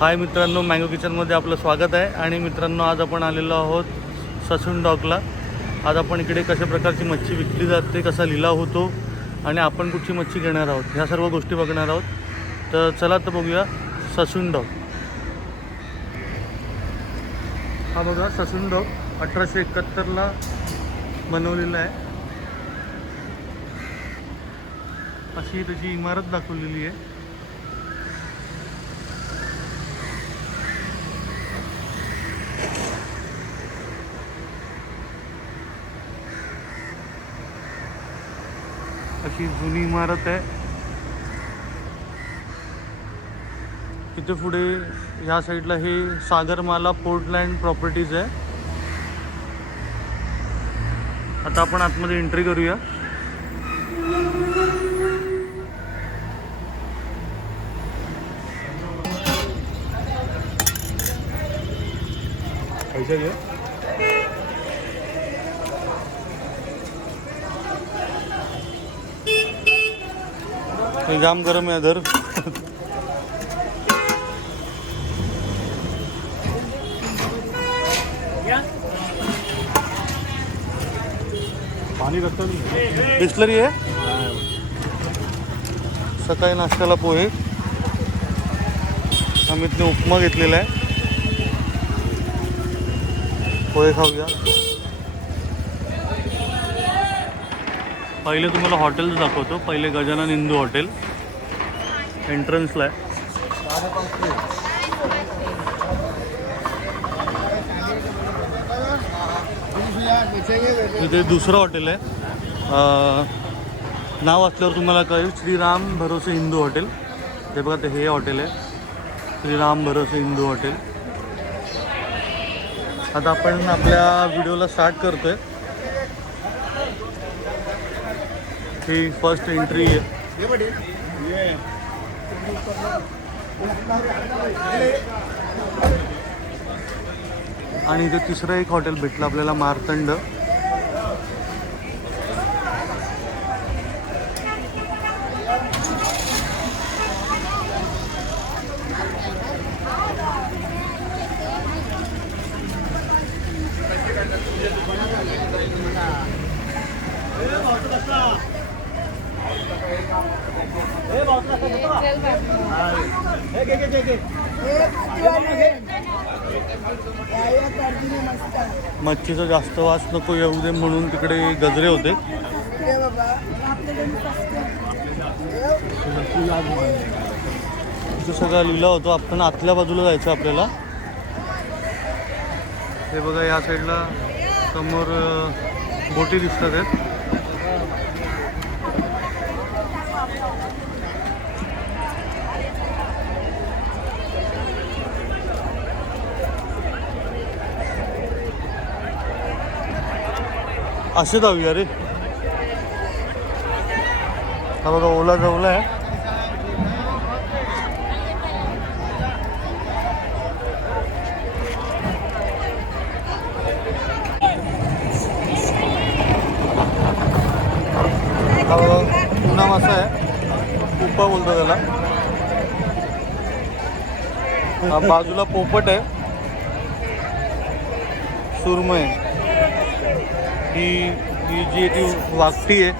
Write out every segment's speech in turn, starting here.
हाय मित्रांनो, मँगो किचनमध्ये आपलं स्वागत आहे. आणि मित्रांनो, आज आपण आलेलो आहोत ससून डॉकला. आज आपण इकडे कशा प्रकारची मच्छी विकली जाते, कसा लिलाव होतो आणि आपण कुठची मच्छी घेणार आहोत, ह्या सर्व गोष्टी बघणार आहोत. तर चला तर बघूया ससून डॉक. हा बघा ससून डॉक 1871ला बनवलेला आहे. अशी त्याची इमारत दाखवलेली आहे. अशी जुनी इमारत आहे. इथे पुढे ह्या साईडला हे सागरमाला पोर्टलँड प्रॉपर्टीज आहे. आता आपण आतमध्ये एंट्री करूया. पैसे घे. जाम गरम आहे धर. पाणी रक्त बिस्लरी आहे. सकाळी नाश्त्याला पोहे. अमितने उपमा घेतलेला आहे. पोहे खाऊया. पहिले तुम्हाला हॉटेल्स दाखवतो. पहिले गजानन हिंदू हॉटेल एंट्रन्सला आहे. इथे दुसरं हॉटेल आहे. नाव असल्यावर तुम्हाला कळेल, श्रीराम भरोसे हिंदू हॉटेल. ते बघा, ते हे हॉटेल आहे, श्रीराम भरोसे हिंदू हॉटेल. आता आपण आपल्या व्हिडिओला स्टार्ट करतोय. ही फर्स्ट एंट्री आहे. आणि इथे तिसरं एक हॉटेल भेटलं आपल्याला, मार्तंड. मच्छीचा जास्त वास नको येऊ दे म्हणून तिकडे गजरे होते. इथे सगळा लिहिला होतो. आपण आतल्या बाजूला जायचं आपल्याला. हे बघा, या साईडला समोर बोटी दिसतात आहेत. असे जाऊया रे. हा बघा, ओला जवला आहे. हा बघा, पुन्हा मासा आहे, उपा बोलतो त्याला. हा बाजूला पोपट आहे, सुरमई. ही जी ती वाकटी आहे.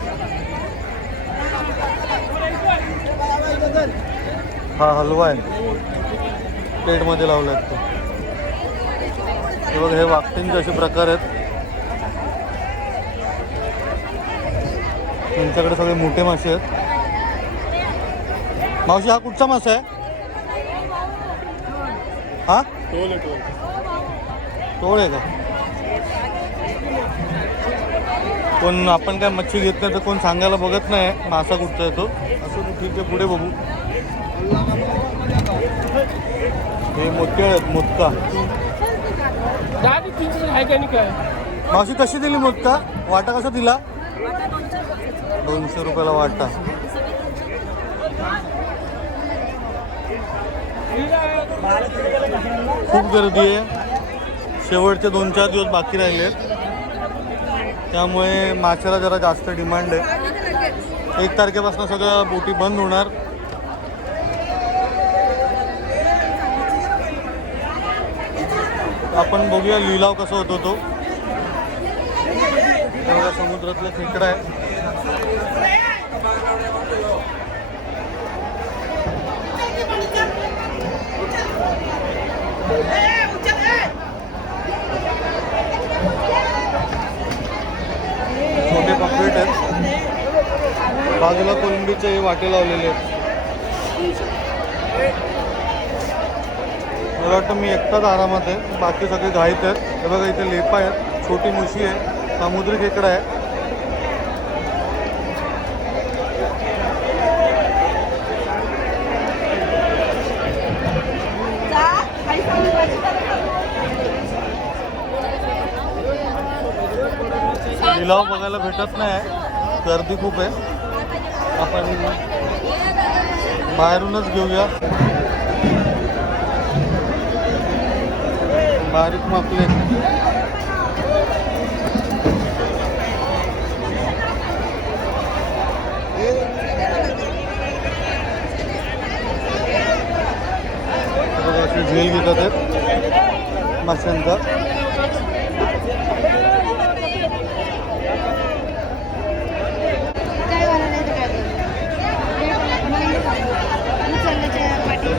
हा हलवा आहे, प्लेटमध्ये लावला आहे तो. हे बघा, हे वाकटींचे असे प्रकार आहेत. त्यांच्याकडे सगळे मोठे मासे आहेत. मावशी, हा कुठचा मासा आहे? हा टोळ आहे का? कोण आपण काय मच्छी घेत नाही तर कोण सांगायला बघत नाही मासा कुठचा आहे तो. असं ठीक आहे, पुढे बघू. हे मोठे आहेत, मोदका. मावशी कशी दिली मोदका? वाटा कसा दिला? 200 रुपयाला वाटा. खूप गर्दी आहे. शेवटचे 2-4 दिवस बाकी राहिले आहेत, त्यामुळे माशाला जरा जास्त डिमांड आहे. 1 तारखेपासून सगळ्या बोटी बंद होणार. आपण बघूया लिलाव कसा होतो तो. बघा समुद्रातला खेकडा आहे. छोटे पॉकेट आहेत. बाजूला कोलंबीचे वाटे लावलेले आहेत. मला वाटतं मी एकटाच आरामात आहे, बाकी सगळे घाईत आहेत. हे बघा इथे लेपा आहेत, छोटी मुशी आहे, समुद्री खेकडा आहे. लिलाव बघायला भेटत नाही, गर्दी खूप आहे. आपण बाहेरूनच घेऊया. बारीक मापले अशी झेल घेतात आहेत माशांचा.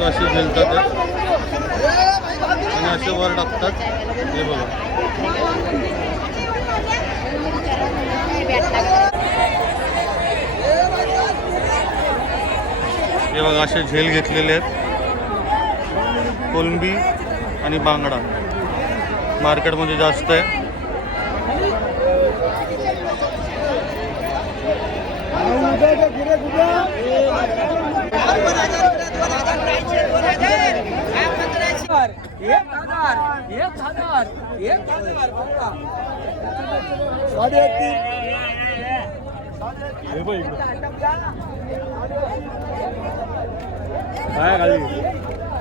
अशी झेलतात आणि असे वर टाकतात. हे बघा हे बघा असे झेल घेतलेले आहेत. कोलंबी आणि बांगडा मार्केटमध्ये जास्त आहे.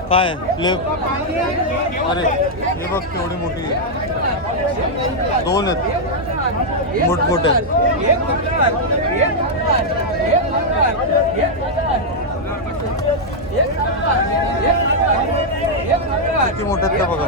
काय लेप, अरे हे बघ केवढी मोठी आहे. 2 आहेत मोठमोठे. किती मोठे आहेत ते बघा.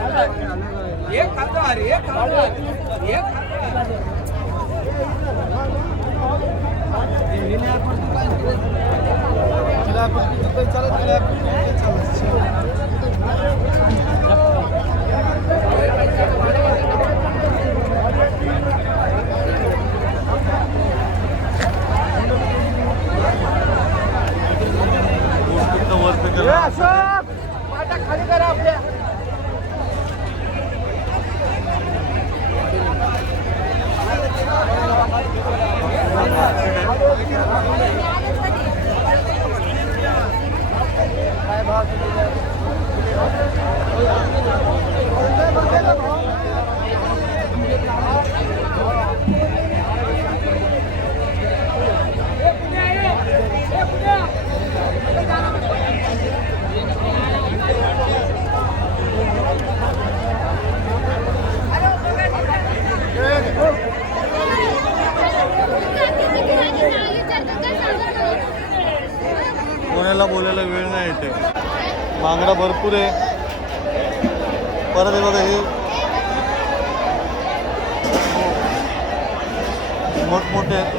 खाली करा आपल्या. काय भाव कोणाला बोलायला वेळ नाही येते. बांगडा भरपूर आहे. परत हे बघा हे मोठमोठे आहेत,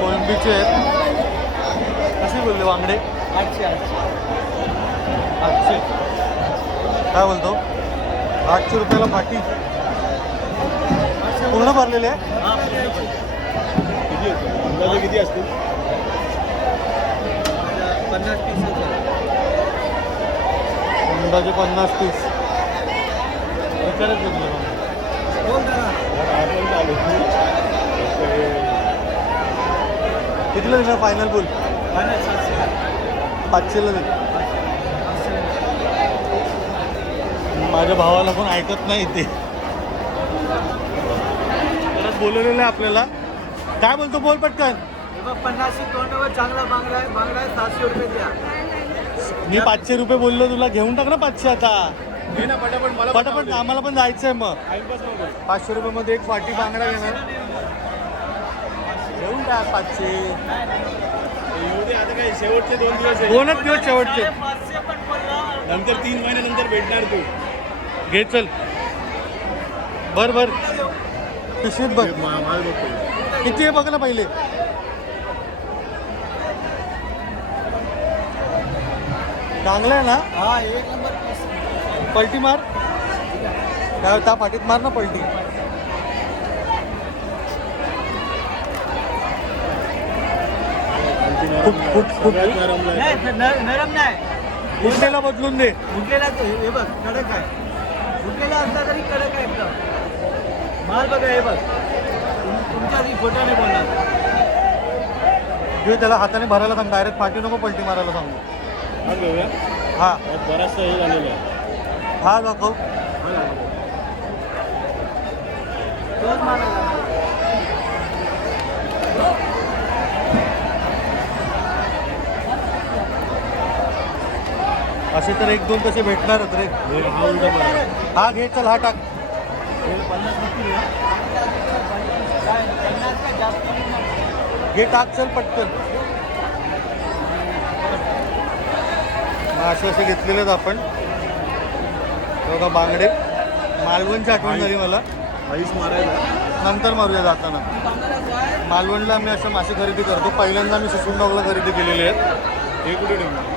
कोलंबीचे आहेत. कसे बोलले बांगडे? 800. काय बोलतो? 800 रुपयाला पाटी पूर्ण भरलेले आहे. किती असतील? 50 पीस. अंदाजे 50 पीस. विचारच घेतलं कितीला दिला फायनल बोल? 500ला दे. माझ्या भावाला पण ऐकत नाही ते. परत बोलवलेलं आहे आपल्याला. काय बोलतो बोल पटकन. 50 तोंडावर चांगला बांगडा आहे. बांगडा आहे 700 रुपये द्या. मी 500 रुपये बोललो तुला. घेऊन टाक ना 500 आता. पटापट आम्हाला पण जायचं आहे. मग 500 रुपयामध्ये एक पाटी बांगडा घेणार. घेऊन टाक 500. आता काय शेवटचे 2 दिवस आहे. 2च दिवस शेवटचे. 500 पण बोलला. नंतर 3 महिन्यानंतर भेटणार तू. घे चल. बर बर पिशवीत बघ माल बघतो. किती आहे बघ ना पहिले. चांगलं आहे ना. हा एक नंबर पीस. पलटी मार. काय त्या पाठीत मार ना पलटी. खूप खूप खूप सगळ्यात नरम आहे. नाही नरम नाही. गुंडेला बदलून दे. उठलेला तो हे बघ कडक आहे. उठलेला असला तरी कडक आहे एकदम. माल बघा हे बघ. तुमच्या आधी खोटा नाही बोलणार. घे त्याला हाताने भरायला सांग. डायरेक्ट पाठी नको पलटी मारायला सांगू. हा घेऊया. हा यात बराचसा हे झालेला आहे. हा दाखव. हा झालेला. तोच माल आहे. असे तर एक दोन तसे भेटणारच रे. हा उलटा बरा. हा घे चल. हा टाक. हे 50 नक्की घ्या. काय 50 का जास्त नाही. घे टाक चल पटकन. असे असे घेतलेले आहेत आपण. बघा बांगडे. मालवणची आठवण झाली मला. आईस मारायला. नंतर मारूया जाताना. मालवणला मी असं मासे खरेदी करतो. पहिल्यांदा मी ससून डॉगला खरेदी केलेले आहेत. हे कुठे ठेवणार?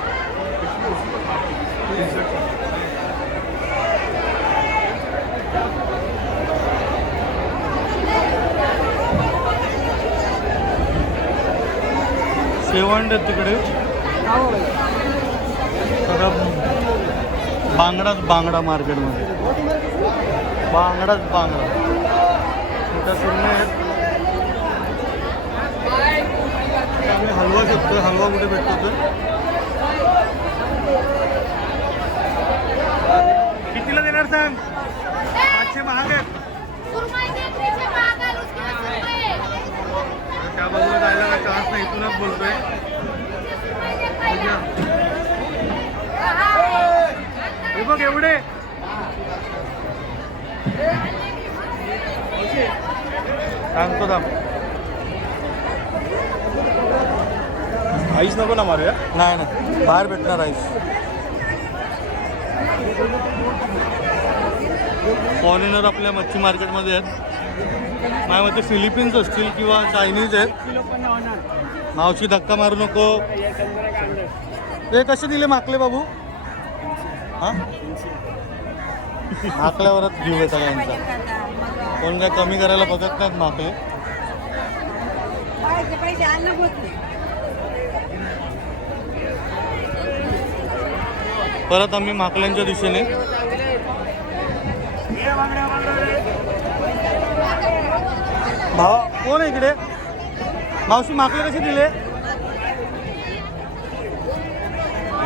शेवंड आहेत तिकडे. सगळं बांगडाच बांगडा मार्केटमध्ये. बांगडाच बांगडा. मोठ्या सुरमई आहेत. आम्ही हलवा शकतो. हलवा कुठे भेटतो तर. कितीला देणार सांग. 500 महाग आहेत. त्या बाजूला जायला काय चान्स नाही. इथूनच बोलतोय. हे बघ एवढे. सांगतो दाम. आईस नको ना मारूया. नाही नाही बाहेर भेटणार आईस. फॉरेनर आपल्या मच्छी मार्केटमध्ये आहेत. माझ्या मते फिलिपिन्स असतील किंवा चायनीज आहेत. मावशी धक्का मारू नको. ते कसे दिले माकले बाबू. हां माकल्यावरच जीव येतात यांचा. कोण काय कमी करायला बघत नाहीत माकले. परत आम्ही माकल्यांच्या दिशेने. भावा कोण आहे इकडे. मावशी माकले कसे दिले.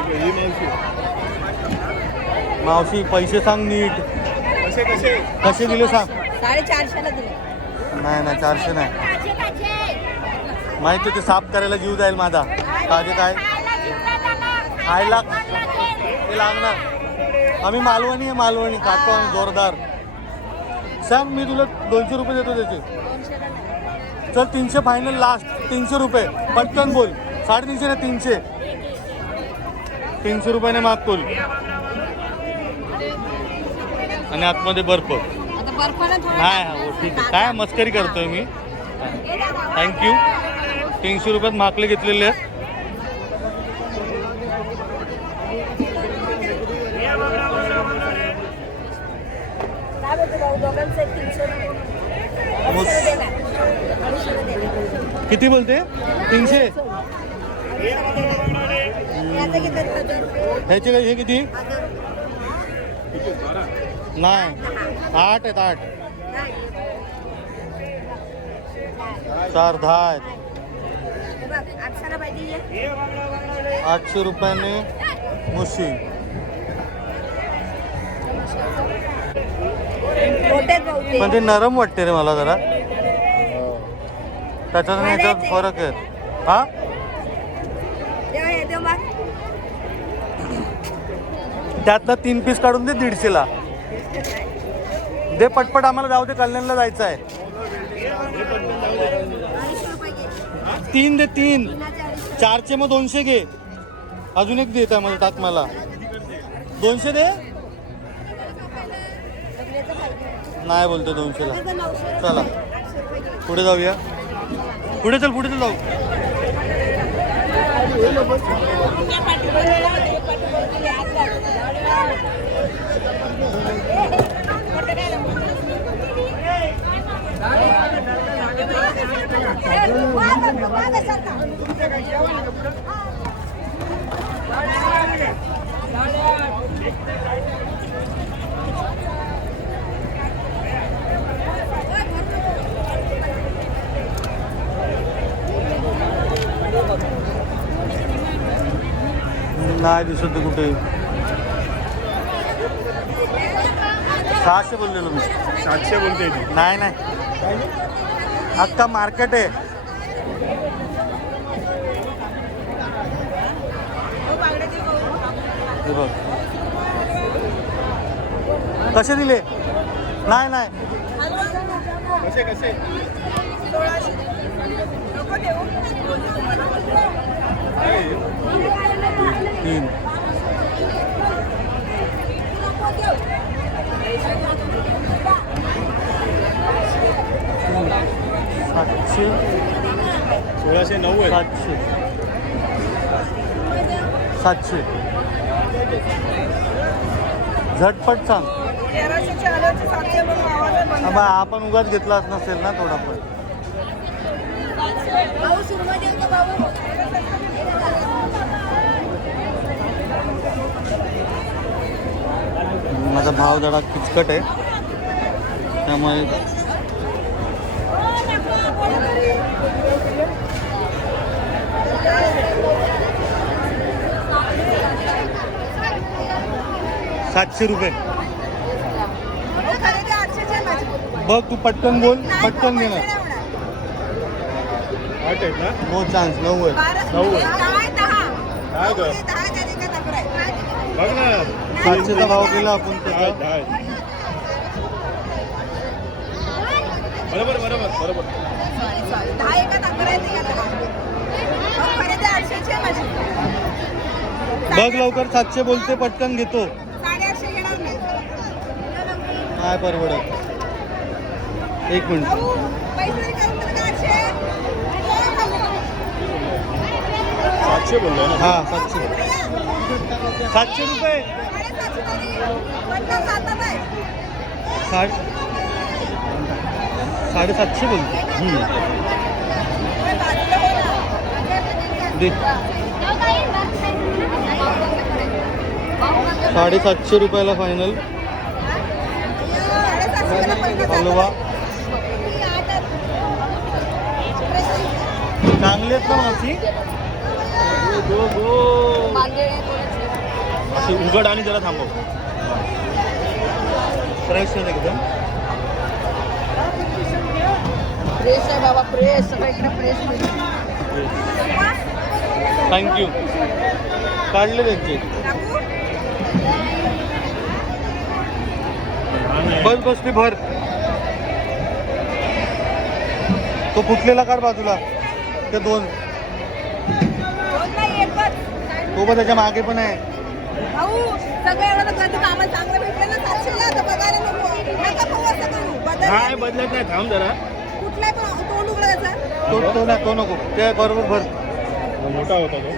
ही मावशी. मावशी पैसे सांग नीट. कसे कसे कसे दिले सांग. 450 ला दिले. नाही नाही 400 नाही. माहिती ते साफ करायला जीव जाईल माझा. ताजे काय खायला ते लागणार. आम्ही मालवणी आहे. मालवणी काटतो आम्ही जोरदार. सांग मी तुला 200 रुपये देतो त्याचे. चल 300 फायनल लास्ट. 300 रुपये पटकन बोल. 350 ना 300. 300 रुपयाने मागतो. आणि आतमध्ये बर्फ. आता बर्फाला थोडं नाही हो ठीक आहे. काय मस्करी करतोय मी. थँक्यू. 300 रुपयात माकले घेतलेले आहेत. दोघांचे 300 किती बोलते. 300. ह्याचे काय हे किती. नाही 8 आहेत. 8 4 10 आहेत. 800 रुपयाने मुशी. पण ते नरम वाटते रे मला जरा. त्याच्यात आणि ह्याच्यात फरक आहे. हा त्यातनं 3 पीस काढून दे 150ला. दे पटपट. आम्हाला जाऊ दे. कल्याणला जायचं आहे. 3 दे. 3 4चे मग 200 घे. अजून एक दे त्यामध्ये टाक मला. 200 दे. नाही बोलतो 200ला. चला पुढे जाऊया. पुढे चल जाऊ. नाही दिसत कुठे. 600 बोललेलो मी. 700 बोलते ती. नाही अख्खा मार्केट आहे. हे बघ कसे दिले. नाही कसे कसे 3. सातशे 1690. 700 झटपट सांग. बा आपण उगाच घेतलाच नसेल ना थोडा पण. माझा भाव जरा किचकट आहे त्यामुळे ₹700. बघ तू पटकन बोल. पटकन घेणार. 8 आहेत ना. No chance. 90. 90. काय गं? बघ ना 700चा भाव केला आपण 10 त्याचा. 10 आहेत. बरोबर बरोबर बरोबर. बघ लवकर 700 बोलते. पटकन घेतो. काय परवडत. 1 मिनिट. 700 बोललोय ना. हा 700. 700 रुपये. 750 बोलते. दे. 750 रुपयाला फायनल. हलवा चांगले आहेत ना मावशी. असे उघड आणि जरा थांबव. फ्रेश आहे एकदम. प्रेस आहे बाबा. प्रेस सगळीकडे प्रेस. थँक्यू. काढले त्यांचे. बस ते भर. तो फुटलेला काढ बाजूला. ते 2. तो पण त्याच्या मागे पण आहे. काय बदलत नाही. थांब जरा. तो नको. ते बरोबर भर. मोठा होता तो.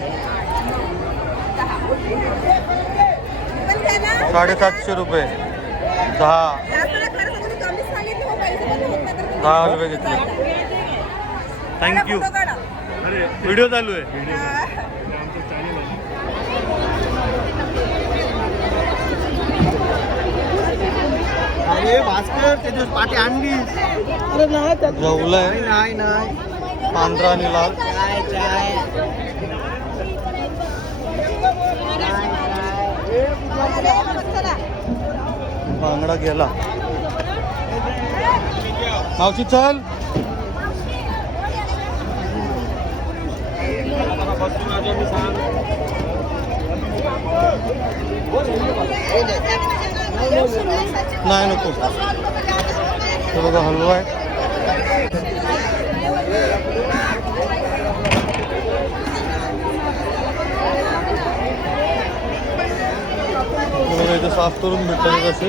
750 रुपये. 10 हलवे घेतले. थँक्यू. अरे व्हिडिओ चालू आहे. आमचं चॅनल आहे. अरे भास्कर ते दिवस पाठी आणली. अरे जवलाय. नाही पांढरा आणि लाल. बांगडा गेला. मावशी चल. नाही नको. हे बघा हलवा आहे. इथे साफ करून भेटतात असे.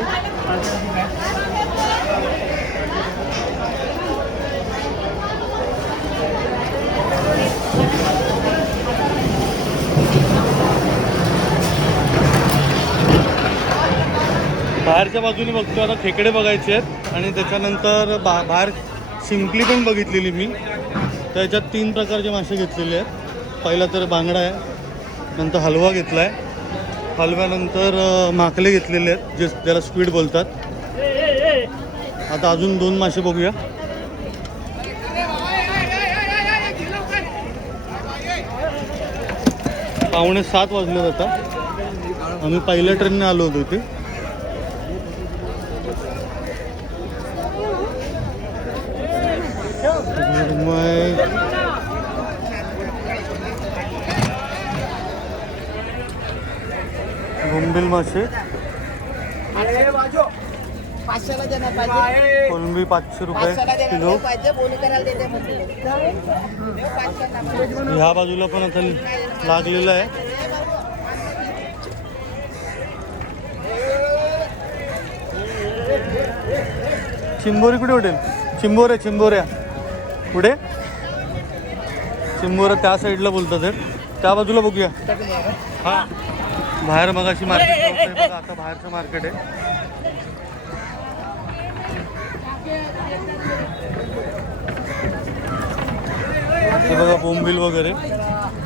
बाहेरच्या बाजूने बघतो आता खेकडे बघायचे आहेत आणि त्याच्यानंतर बाहेर शिंपली पण बघितलेली मी. त्याच्यात 3 प्रकारचे मासे घेतलेले आहेत. पहिला तर बांगडा आहे, नंतर हलवा घेतला आहे, हलव्यानंतर माकले घेतलेले आहेत जे ज्याला स्क्विड बोलतात. आता अजून 2 मासे बघूया. पावणे 7 वाजले आता. आम्ही पहिल्या ट्रेनने आलो होतो इथे. बोंबील मासे, 500ला देणार पाहिजे. कोलंबी 500 रुपये 500ला देणार किलो. पाहिजे. बोली करायला देते म्हणजे 500ला. ह्या बाजूला पण आता लागलेलं आहे. चिंबोरी कुठे होटेल? चिंबोऱ्या पुढे चिंबोऱ्या त्या साईडला बोलतात ते. त्या बाजूला बघूया. हा बाहेर मगाशी मार्केट बघा, आता बाहेरचं मार्केट आहे. हे बघा बोंबील वगैरे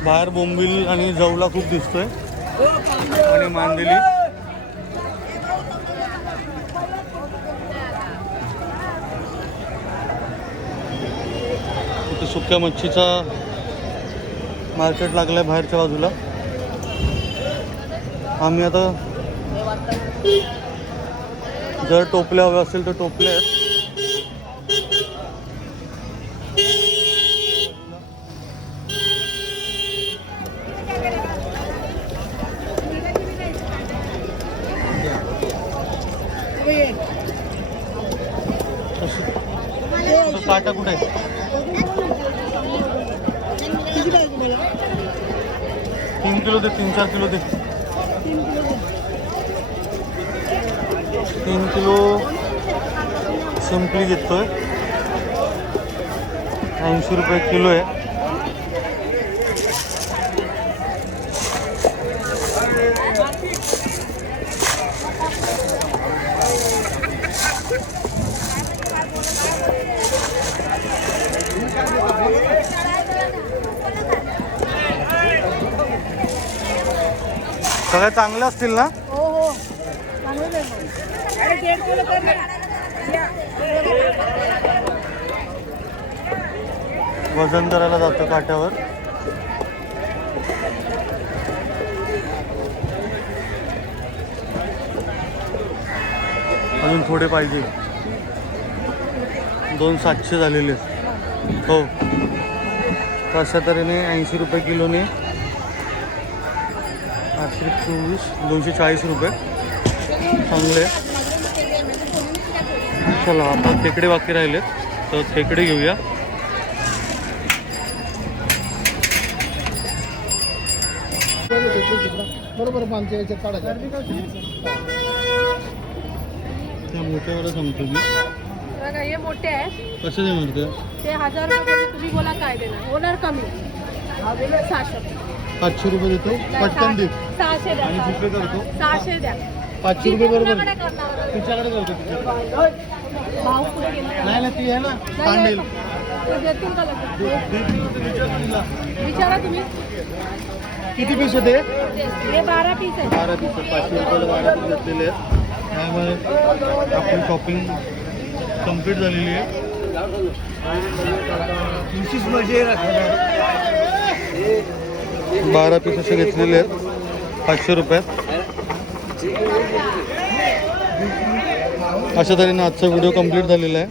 बाहेर. बोंबील आणि जवला खूप दिसतोय आणि मांदेली. इथे सुक्या मच्छीचा मार्केट लागलाय बाहेरच्या बाजूला. आम्ही आता जर टोपल्या हव्या असेल तर टोपल्या आहेत. काटा कुठे आहे? 3 किलो दे, 3-4 किलो दे. 3 किलो सिंपली घेतोय. 80 रुपये किलो आहे. सगळ्या चांगल्या असतील ना? हो हो वजन करायला जातं काट्यावर. अजून थोडे पाहिजे. 2,700 झालेले हो. तशा तऱ्हेने 80 रुपये किलोने 824 240 रुपये चांगले. चला आता खेकडे बाकी राहिलेत तर खेकडे घेऊया. बरोबर आमच्या याच्यात काढायचं. त्या मोठ्यावर सांगतो मी. बघा हे मोठे आहे कसे देणार ते 1000 रुपये. तुम्ही बोला काय देणार? होणार कमी 600. 500 रुपये देतो पटकन दे 600 द्या. आणि जिपे करतो. 600 द्या. 500 रुपये बरोबर कोणाकडे करणार? तिच्याकडे करतो. भाव पुढे गेला. नाही ती आहे ना कांडेल. ते देतील का लगेच? विचारा तुम्ही. किती पीस होते? हे 12 पीस आहे. 12 पीस. 500 रुपयाला 12 पीस घेतलेले आहेत. त्यामुळे आपली शॉपिंग कम्प्लीट झालेली आहे. विशेष मजे 12 पीस असे घेतलेले आहेत 500 रुपयात. अशा तऱ्हेने आजचा व्हिडिओ कम्प्लीट झालेला आहे.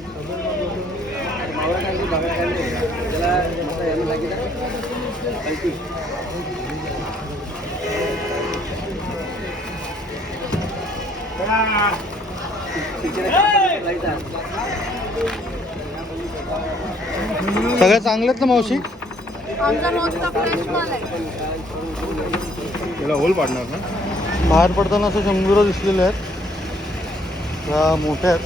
सगळ्या चांगल्यात ना मावशी? आमचा रोजचा फ्रेश माल आहे. त्याला होल पाडणार ना? बाहेर पडताना असं शंभर दिसलेले आहेत. ह्या मोठ्या आहेत.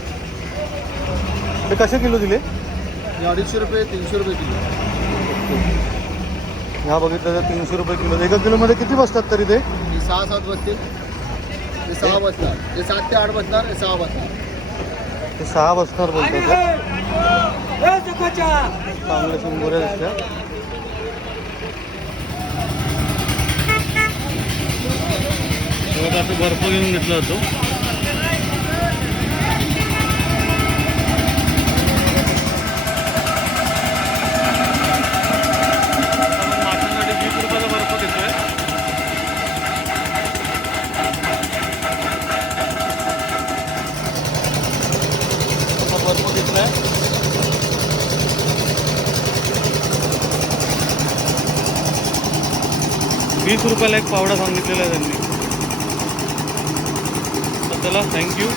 ते कसे किलो दिले? 250 रुपये 300 रुपये किलो. ह्या बघितलं तर 300 रुपये किलो. एका किलोमध्ये किती बसतात तरी ते? 6-7 बसतील. ते 6 बसणार. ते 7 ते 8 बसणार. हे 6 बसणार. ते 6 बसणार बोलतात. चांगल्या शिंगोऱ्या दिसत्या. बघा असं बर्फ घेऊन घेतला जातो. माशांसाठी 20 रुपयाचा बर्फ घेतोय. असा बर्फ घेतलाय. 20 रुपयाला एक पावडा सांगितलेला आहे त्यांनी. तर चला थँक्यू.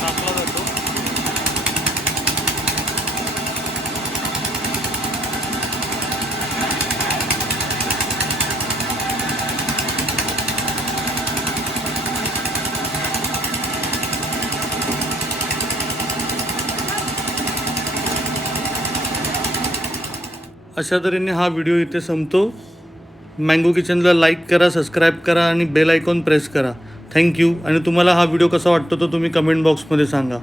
टाकला जातो. अशा तऱ्हेने हा व्हिडिओ इथे संपतो. मँगो किचनला लाईक करा, सबस्क्राईब करा आणि बेल आयकॉन प्रेस करा. थँक्यू. आणि तुम्हाला हा व्हिडिओ कसा वाटतो तो तुम्ही कमेंट बॉक्समध्ये सांगा.